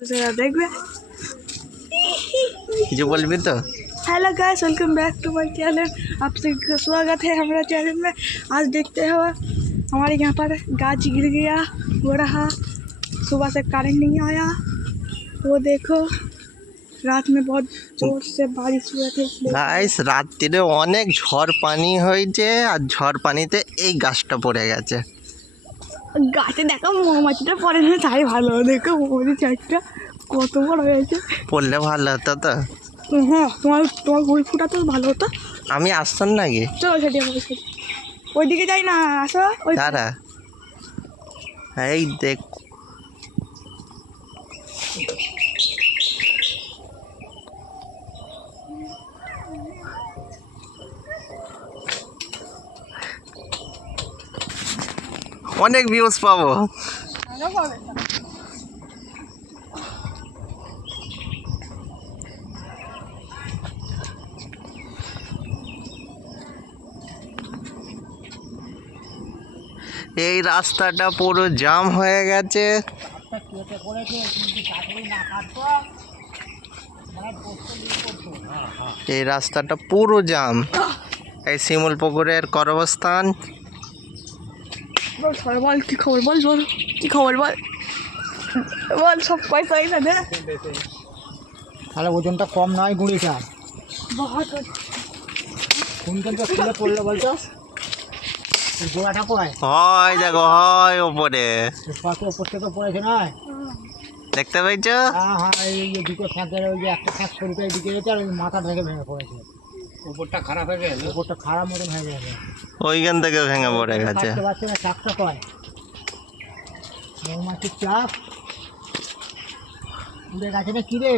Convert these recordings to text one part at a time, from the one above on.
देखबे जो बोलबी तो। Hello guys, welcome back to my channel. आप सभी का स्वागत है हमारे चैनल में। आज देखते हो हमारे यहाँ पर गाछ गिर गया, हो रहा सुबह से करंट नहीं आया। वो देखो रात में बहुत जोर से बारिश हुआ था इसलिए। गाइस রাত্রিরে অনেক ঝড় পানি হয়েছে আর ঝড় পানিতে এই গাছটা পড়ে গেছে। গাছে দেখো মৌমাছিটা পড়ে না, তাই ভালো। দেখো মৌমাছি চারটা কত বড় হয়েছে। পড়লে ভালো হতো তো। হ্যাঁ, তোমার তোমার ফুল ফুটা তো ভালো হতো। আমি আসতাম নাকি? চলো সেটি আমার সাথে ওইদিকে যাই না, আসো ওই দাঁড়া, এই দেখ অনেক ভিউজ পাবো। এই রাস্তাটা পুরো জাম হয়ে গেছে। এই রাস্তাটা পুরো জাম। এই শিমুল পুকুরের করবস্থান। বল সবাই, বল কি খবর, বল বল কি খবর, বল বল। সব পয়সা না দে, তাহলে ওজনটা কম নয় গুঁড়িটা বহুত কুইন্টালটা খুলে পড়লো বলছো গোড়াটা কোথায়? হয় দেখো, হয় ওপরে কত ওপর থেকে পড়েছে নয়? দেখতে পাইছো? হ্যাঁ হ্যাঁ, এই যে দুটো ফ্যাঁকের ওই যে একটা ফ্যাঁক সরুটা এদিকে গেছে আর ওই মাথা থেকে ভেঙে পড়েছে। উপরটা খারাপ হয়ে গেছে, উপরটা খারাপ মতন হয়ে গেছে। ওইখান থেকে ভেঙে পড়ে গেছে। পারতে পারছে না, চাকটা কয় মৌমাছির চাক উড়ে গেছে না কি রে?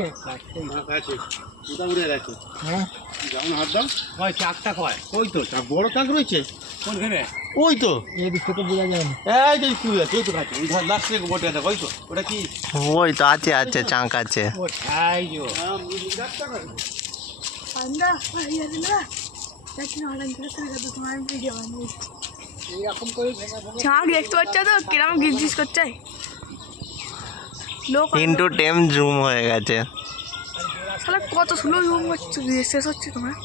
হ্যাঁ চাকটা কয় ওই তো চাক, বড় চাক রয়েছে কোনখানে? ওই তো এই দিক থেকে বোঝা যায় না। এই যে তুই আছে ওই তো কাছে ওই ধার লাস্ট থেকে বটে আছে, ওই তো ওটা কি? ওই তো আছে আছে, চাঁক আছে। ও ছাই গো ঠান্ডা হয়ে গেছে না, দেখি অনেক দূরে থেকে যাবে। তোমার ভিডিও বানিয়ে এইরকম করে ভেঙে ভেঙে চাঁক দেখতে পাচ্ছ তো কিরম গিজগিজ করছে। লোক ইন্টু টেম জুম হয়ে গেছে। শালা কত স্লো জুম হচ্ছে, শেষ হচ্ছে তোমার।